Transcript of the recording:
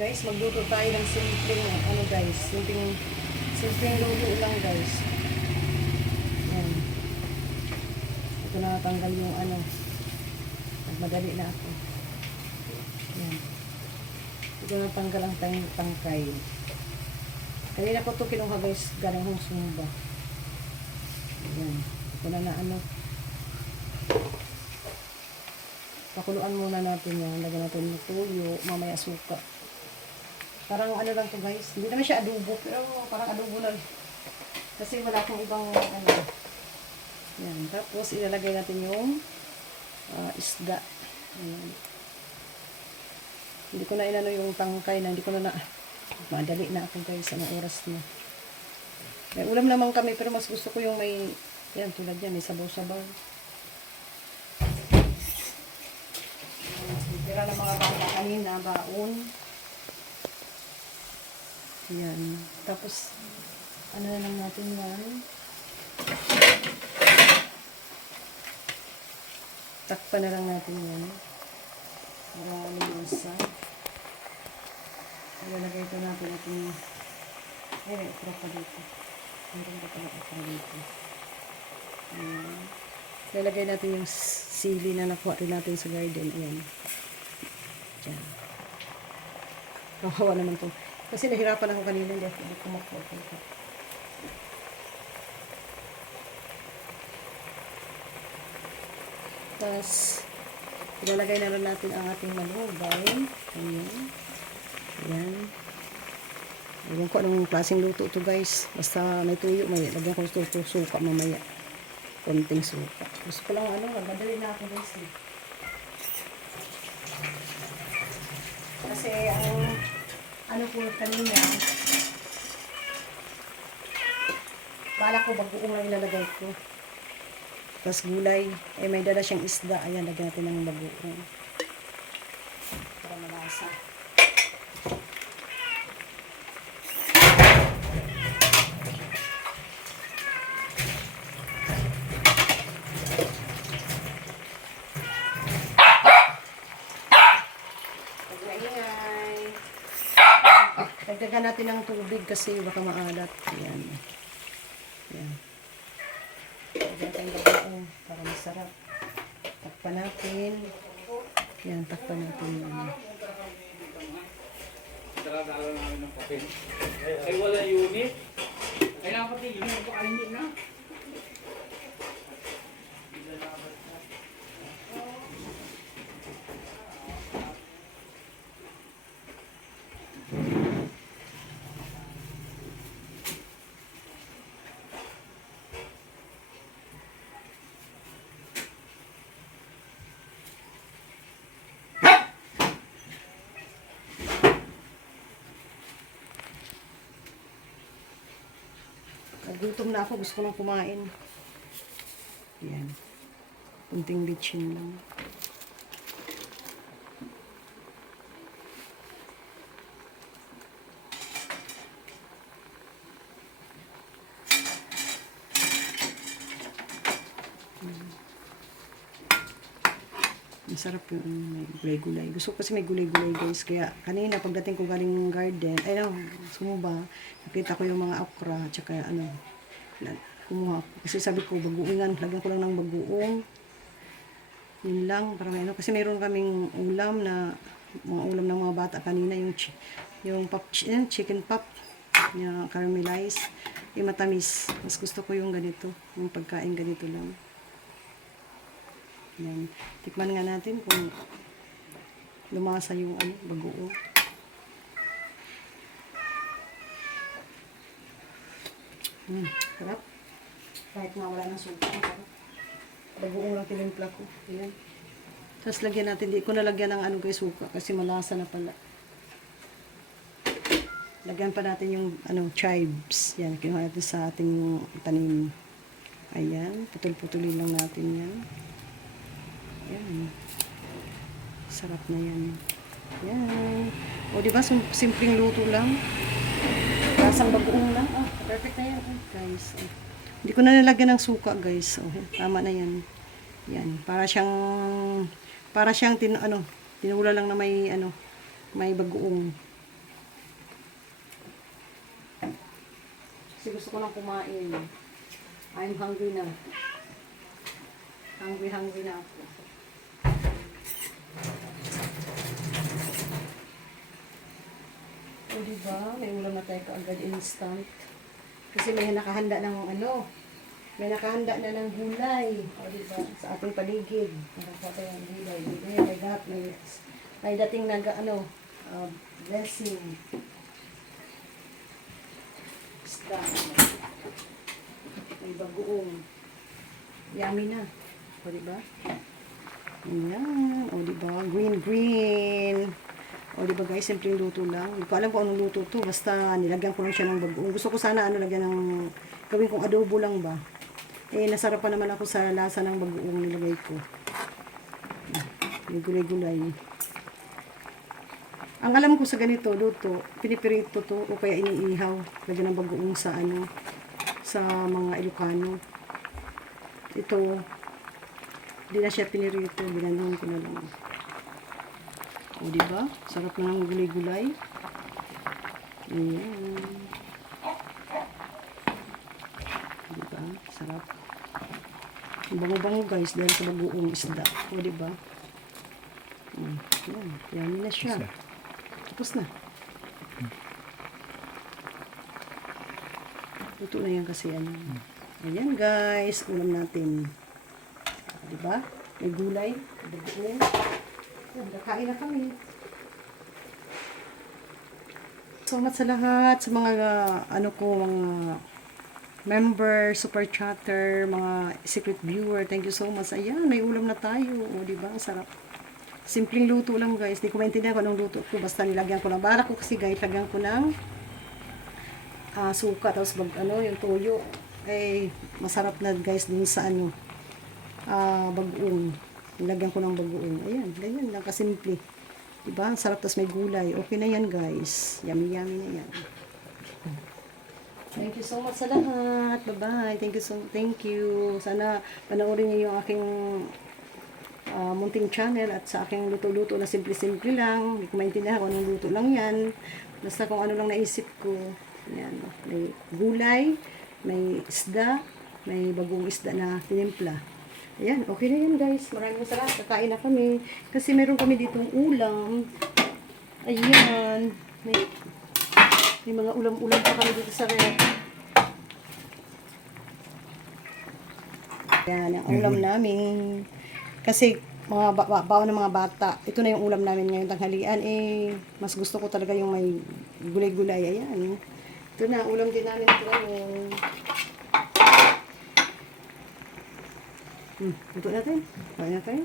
Guys, magluto tayo ng simpleng, ano guys, simpleng, simpleng luto lang guys. Yan. Ito na natanggal yung ano. Nagmadali na ako. Yan. Ito na natanggal ang tang tangkay. Kanina ko ito kinuha guys, galing hong sumba. Yan. Ito na na ano. Pakuluan muna natin yan. Lagyan natin ng tuyo, mamaya suka. Parang ano lang to guys. Hindi naman siya adobo, pero parang adobo lang. Kasi wala akong ibang ano. Yan. Tapos ilalagay natin yung ah, isda. Ayan. Hindi ko na inano yung tangkay na. Hindi ko na na. Madali na ako guys. Anong oras na. May ulam naman kami pero mas gusto ko yung may yan tulad yan. May sabaw-sabaw. Tira ng mga bata kanina, baon. Yan. Tapos, ano na lang natin yan. Takpan na lang natin yan. Para lumasa. Ilalagay ito natin ating may okra pa dito. Meron pa pala okra dito. Ayan. Ilalagay natin yung sili na nakuha rin natin sa garden. Ayan. Diyan. Kawawa naman to. Kasi nahirapan ako kanina. Hindi ako ito. Tapos, ilalagay na rin natin ang ating malunggay. Ayan. Ayan. Ewan ko anong klaseng luto to guys. Basta may tuyo, may lagyan ko ito suka mamaya. Konting suka. Gusto ko lang ano, magmadali na ako guys. Eh. Kasi ang ano po kanina, bala ko bagoong lang ilalagay ko. Tapos gulay, eh may dala siyang isda. Ayan, lagyan natin ng bagoong. Para malasa. Dagdagan natin ng tubig kasi baka maalat. Ayan. Ayan. Lagyan tayong bagoong para masarap. Takpan natin. Ayan, takpan natin. Ayan. Dala-dala namin ng papel. Ay, wala unit. Nagutom na ako. Gusto ko nang kumain. Ayan. Kunting bitchin lang. Masarap yung may gulay-gulay. Gusto ko kasi may gulay-gulay guys. Kaya kanina pagdating ko galing garden, ay no, sumuba, nakita ko yung mga okra, tsaka ano, kumuha ko. Kasi sabi ko, baguungan, lagyan ko lang ng baguong. Yun lang, para may ano. Kasi mayroon kaming ulam na, mga ulam ng mga bata kanina, yung, yung pop, yun, chicken pop, yung caramelized, yung matamis. Mas gusto ko yung ganito, yung pagkain ganito lang. Yan. Tikman nga natin kung lumasa yung ano, bagoong. Hmm, sarap. Kahit nga wala ng suka, sarap. Bagoong lang tinimpla ko. Ayan. Tapos lagyan natin, di ko nalagyan ng ano guys, suka kasi malasa na pala. Lagyan pa natin yung ano, chives. Yan, kinuha natin sa ating tanim. Ayan, putol-putulin lang natin yan. Ayan. Sarap na yan. Ayan. O, diba? Simpleng luto lang. Lasang bagoong lang. Oh, perfect na yan. Oh, guys. Oh. Hindi ko na nalagyan ng suka, guys. Oh, tama na yan. Yan. Para siyang, para siyang, tin, ano, tinula lang na may, ano, may bagoong. Kasi gusto ko lang kumain. I'm hungry na. Hungry, hungry na ako. O, diba? May ulam na tayo kaagad instant. Kasi may nakahanda ng ano, may nakahanda na ng gulay. O, diba? Sa ating paligid. Nakakita tayo ng gulay. May gat, may, may dating nag, ano, uh, blessing. Isda. May bagoong. Yummy na. O, diba? Ayan. O, diba? Green, green. O, diba guys, simpleng luto lang. Hindi ko alam kung anong luto to. Basta nilagyan ko lang siya ng bagoong. Gusto ko sana ano, lagyan ng, gawin kong adobo lang ba. Eh, nasarap pa naman ako sa lasa ng bagoong nilagay ko. May gulay-gulay. Ang alam ko sa ganito, luto, pinipirito to o kaya iniihaw. Lagyan ng bagoong sa ano, sa mga Ilocano. Ito, hindi na siya pinirito, ginanong ko na lang. O, di ba? Sarap na ng gulay-gulay. Ayan. Di ba? Sarap. Ang Bango-bango guys dahil sa bagoong isda. O, di ba? Mm, yan. Yummy na siya. Tapos na. Luto na yan kasi ano. Ayan guys, ulam natin. Di ba? May gulay. Bagoong. Yan, Nakain na kami. Salamat sa lahat, sa mga uh, ano ko, mga member, super chatter, mga secret viewer. Thank you so much. Ayan, may ulam na tayo. O, di ba? Ang sarap. Simpleng luto lang guys. Di ko maintindihan kung anong luto ko. Basta nilagyan ko lang. Bara ko kasi guys, lagyan ko ng ah, suka. Tapos bag, ano, yung toyo. Eh, masarap na guys din sa ano, ah, bagoong. Nilagyan ko ng bagoong. Ayan, ganyan lang kasimple. Diba? Ang sarap tas may gulay. Okay na yan guys. Yummy yummy na yan. Thank you so much sa lahat. Bye-bye. Thank you so thank you. Sana panoorin niyo yung aking ah, munting channel at sa aking luto-luto na simple-simple lang. Hindi ko maintindihan kung anong luto lang yan. Basta kung ano lang naisip ko. Yan. May gulay, may isda, may bagong isda na tinimpla. Ayan, okay na yan guys. Maraming salamat. Kakain na kami. Kasi meron kami ditong ulam. Ayan. May, may mga ulam-ulam pa kami dito sa rep. Ayan, ang ulam namin. Kasi mga ba- ba- baon ng mga bata. Ito na yung ulam namin ngayong tanghalian. Eh, mas gusto ko talaga yung may gulay-gulay. Ayan. Ito na, ulam din namin ito ngayon. Hmm, ito natin. Kain natin.